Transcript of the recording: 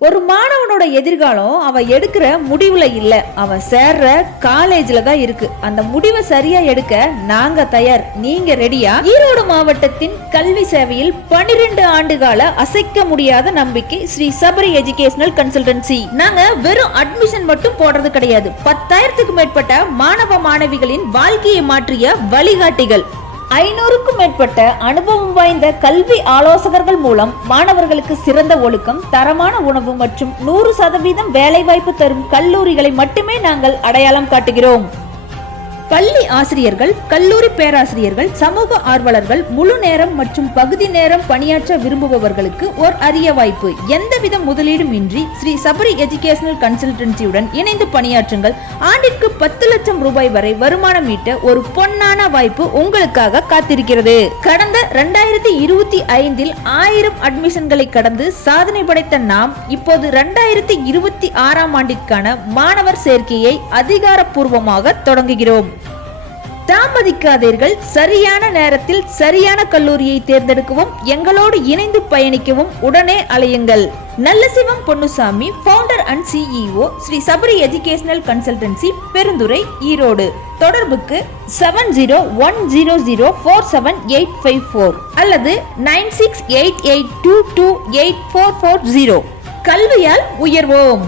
ஒரு மாணவனோட எதிர்காலம் அவன் எடுக்கிற முடிவுல இல்ல, அவன் சேர்ற காலேஜ்ல தான் இருக்கு. அந்த முடிவை சரியா எடுக்க நாங்க தயார், நீங்க ரெடியா? ஈரோடு மாவட்டத்தின் கல்வி சேவையில் 12 ஆண்டுகால அசைக்க முடியாத நம்பிக்கை ஸ்ரீ சபரி எஜுகேஷனல் கன்சல்டன்சி. நாங்க வெறும் அட்மிஷன் மட்டும் போடுறது கிடையாது, 10,000க்கும் மேற்பட்ட மாணவ மாணவிகளின் வாழ்க்கையை மாற்றிய வழிகாட்டிகள். 500க்கும் மேற்பட்ட அனுபவம் வாய்ந்த கல்வி ஆலோசகர்கள் மூலம் மாணவர்களுக்கு சிறந்த ஒழுக்கம், தரமான உணவு மற்றும் 100% வேலைவாய்ப்பு தரும் கல்லூரிகளை மட்டுமே நாங்கள் அடையாளம் காட்டுகிறோம். பள்ளி ஆசிரியர்கள், கல்லூரி பேராசிரியர்கள், சமூக ஆர்வலர்கள், முழு நேரம் மற்றும் பகுதி நேரம் பணியாற்ற விரும்புபவர்களுக்கு ஒரு அரிய வாய்ப்பு. எந்தவித முதலீடும் இன்றி ஸ்ரீ சபரி எஜுகேஷனல் கன்சல்டன்சியுடன் இணைந்து பணியாற்றுங்கள். ஆண்டிற்கு 10 லட்சம் ரூபாய் வரை வருமானம் ஈட்ட ஒரு பொன்னான வாய்ப்பு உங்களுக்காக காத்திருக்கிறது. கடந்த 2025 1000 அட்மிஷன்களை கடந்து சாதனை படைத்த நாம் இப்போது 2026 ஆண்டிற்கான மாணவர் சேர்க்கையை அதிகாரப்பூர்வமாக தொடங்குகிறோம். தாமதிக்காதீர்கள், சரியான நேரத்தில் சரியான கல்லூரியை தேர்ந்தெடுக்கவும் எங்களோடு இணைந்து பயணிக்கவும் உடனே அலையுங்கள். Nallasivam Ponnusamy, founder and CEO, Sri Sabari educational consultancy, Perundurai, Erode. தொடர்புக்கு 7010047854 அல்லது 9688228440. கல்வியால் உயர்வோம்.